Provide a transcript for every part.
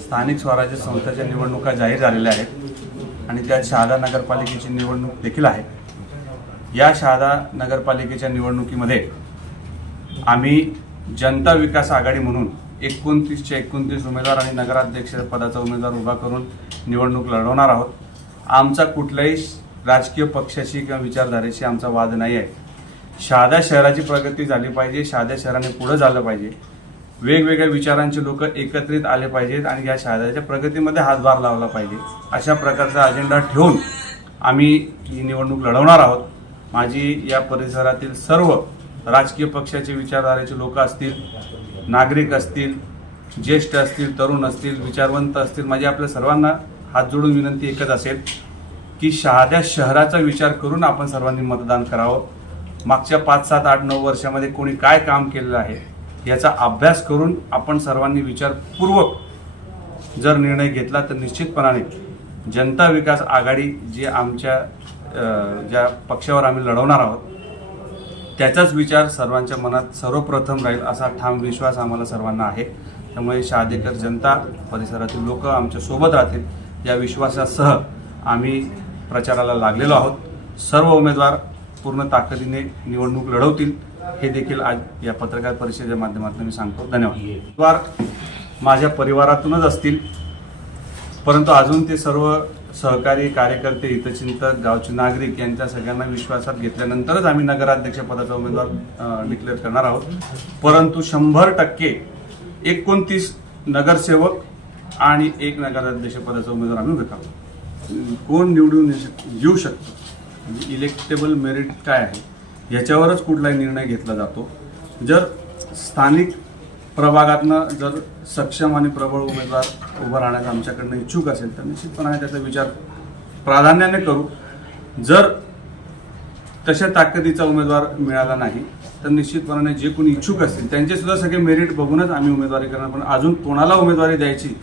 स्थानिक स्वराज्य संस्थेच्या निवडणुका जाहीर झालेल्या आहेत आणि त्यात शहादा नगरपालिकेची निवडणूक देखील आहे. या शहादा नगरपालिकेच्या निवडणुकीमध्ये आम्ही जनता विकास आघाडी म्हणून एकोणतीसच्या एकोणतीस उमेदवार आणि नगराध्यक्ष पदाचा उमेदवार उभा करून निवडणूक लढवणार आहोत. आमचा कुठल्याही राजकीय पक्षाशी किंवा विचारधारेशी आमचा वाद नाही आहे. शहादा शहराची प्रगती झाली पाहिजे शहादा शहराने पुढे झालं पाहिजे. वेगवेगळ्या विचारांचे लोक एकत्रित आले पाहिजेत आणि या शहराच्या प्रगतीमध्ये हातभार लावला पाहिजे. अशा प्रकारचा अजेंडा ठेवून आम्ही ही निवडणूक लढवणार आहोत. माझी या परिसरातील सर्व राजकीय पक्षाचे विचारधारेचे लोक असतील नागरिक असतील ज्येष्ठ असतील तरुण असतील विचारवंत असतील माझी आपल्या सर्वांना हात जोडून विनंती एकच असेल की शहाद्या शहराचा विचार करून आपण सर्वांनी मतदान करावं. मागच्या पाच सात आठ नऊ वर्षामध्ये कोणी काय काम केलेलं आहे? याचा अभ्यास करून आपण सर्वांनी विचारपूर्वक जर निर्णय घेतला तर निश्चितपणाने जनता विकास आघाडी जी आमच्या ज्या पक्षावर आम्ही लढवणार आहोत त्याचाच विचार सर्वांच्या मनात सर्वप्रथम राहील असा ठाम विश्वास आम्हाला सर्वांना आहे. त्यामुळे शहादेकर जनता परिसरातील लोक आमच्यासोबत राहतील. या विश्वासासह आम्ही प्रचाराला लागलेलो आहोत. सर्व उमेदवार पूर्ण ताकदीने निवडणूक लढवतील. हे देखील आज या पत्रकार परिषदेच्या माध्यमातून मी सांगतो. धन्यवाद. उमेदवार माझ्या परिवारातूनच असतील परंतु अजून ते सर्व सहकारी कार्यकर्ते हितचिंतक गावचे नागरिक यांच्या सगळ्यांना विश्वासात घेतल्यानंतरच आम्ही नगराध्यक्ष पदाचा उमेदवार डिक्लेअर करणार आहोत. परंतु शंभर टक्के एकोणतीस नगरसेवक आणि एक नगराध्यक्ष पदाचा उमेदवार आम्ही उभे करू कोण निवडून येऊ शक- येऊ शकतो? म्हणजे इलेक्टेबल मेरिट काय आहे? याच्यावरच कुठलाही निर्णय घेतला जातो. जर स्थानिक प्रभागातनं जर सक्षम आणि प्रबळ उमेदवार उभं राहण्याचा आमच्याकडनं इच्छुक असेल तर निश्चितपणाने त्याचा विचार प्राधान्याने करू. जर तशा ताकदीचा उमेदवार मिळाला नाही तर निश्चितपणाने जे कोणी इच्छुक असतील त्यांचेसुद्धा सगळे मेरिट बघूनच आम्ही उमेदवारी करणार पण अजून कोणाला उमेदवारी द्यायची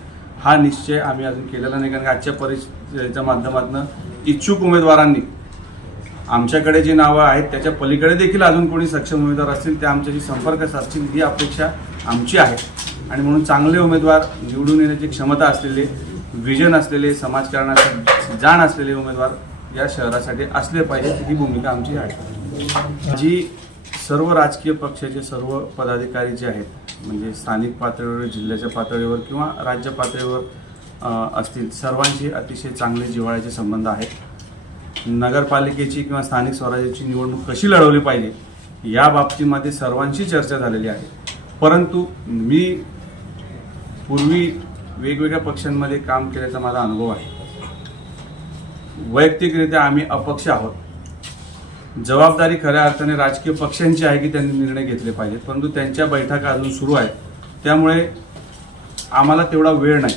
हा निश्चय आम्ही अजून केलेला नाही कारण आजच्या परिषदेच्या माध्यमातून इच्छुक उमेदवारांनी आमच्याकडे जी नावं आहेत त्याच्या पलीकडे देखील अजून कोणी सक्षम उमेदवार असतील ते आमच्याशी संपर्क साधतील ही अपेक्षा आमची आहे. आणि म्हणून चांगले उमेदवार निवडून येण्याची क्षमता असलेले विजन असलेले समाजकारणाची जाण असलेले उमेदवार या शहरासाठी असले पाहिजेत ही भूमिका आमची आहे. जी सर्व राजकीय पक्षाचे सर्व पदाधिकारी जे आहेत म्हणजे स्थानिक पातळीवर जिल्ह्याच्या पातळीवर किंवा राज्य पातळीवर असतील सर्वांशी अतिशय चांगले जिव्हाळ्याचे संबंध आहेत. नगरपालिकेची किंवा स्थानिक स्वराज्याची निवडणूक कशी लढवली पाहिजे या बाबतीमध्ये सर्वांशी चर्चा झालेली आहे. परंतु मी पूर्वी वेगवेगळ्या पक्षांमध्ये काम केल्याचा माझा अनुभव आहे. वैयक्तिकरित्या आम्ही अपक्ष आहोत. जबाबदारी खऱ्या अर्थाने राजकीय पक्षांची आहे की त्यांनी निर्णय घेतले पाहिजेत परंतु त्यांच्या बैठका अजून सुरू आहेत. त्यामुळे आम्हाला तेवढा वेळ नाही.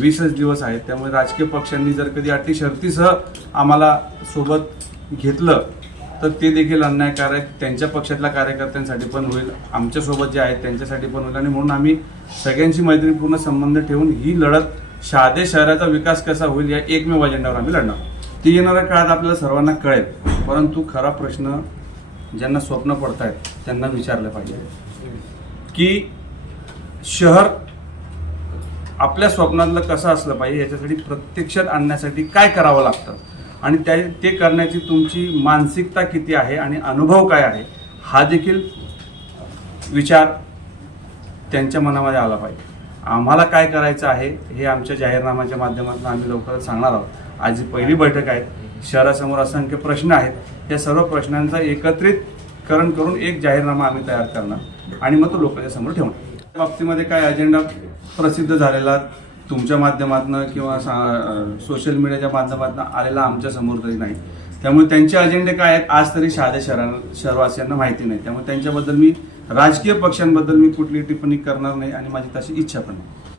वीसच दिवस आहेत. त्यामुळे राजकीय पक्षांनी जर कधी अटी शर्तीसह आम्हाला सोबत घेतलं तर ते देखील अन्यायकारक त्यांच्या पक्षातल्या कार्यकर्त्यांसाठी पण होईल. आमच्यासोबत जे आहेत त्यांच्यासाठी पण होईल. आणि म्हणून आम्ही सगळ्यांशी मैत्रीपूर्ण संबंध ठेवून ही लढत शहादे शहराचा विकास कसा होईल या एकमेव अजेंड्यावर आम्ही लढणार. ती येणाऱ्या काळात आपल्याला सर्वांना कळेल. परंतु खरा प्रश्न ज्यांना स्वप्न पडत आहेत त्यांना विचारलं पाहिजे. की शहर आपल्या स्वप्नातलं कसं असलं पाहिजे याच्यासाठी प्रत्यक्षात आणण्यासाठी काय करावं लागतं? आणि त्या ते करण्याची तुमची मानसिकता किती आहे आणि अनुभव काय आहे हा देखील विचार त्यांच्या मनामध्ये आला पाहिजे. आम्हाला काय करायचं आहे हे आमच्या जाहीरनाम्याच्या माध्यमातून आम्ही लवकरच सांगणार आहोत. आज ही पहिली बैठक आहे. शहरासमोर असंख्य प्रश्न आहेत. या सर्व प्रश्नांचा एकत्रितकरण करून एक जाहीरनामा आम्ही तयार करणार. आणि मग तो लोकांच्या समोर ठेवणार. बाबतीमध्ये काय अजेंडा प्रसिद्ध झालेला तुमच्या माध्यमातून किंवा सोशल मीडियाच्या माध्यमातून आलेला आमच्यासमोर तरी नाही. त्यामुळे त्यांचे अजेंडे काय आहेत आज तरी शहाद्या शहरांना शहरवासियांना माहिती नाही. त्यामुळे त्यांच्याबद्दल मी राजकीय पक्षांबद्दल मी कुठली टिप्पणी करणार नाही आणि माझी तशी इच्छा पण नाही.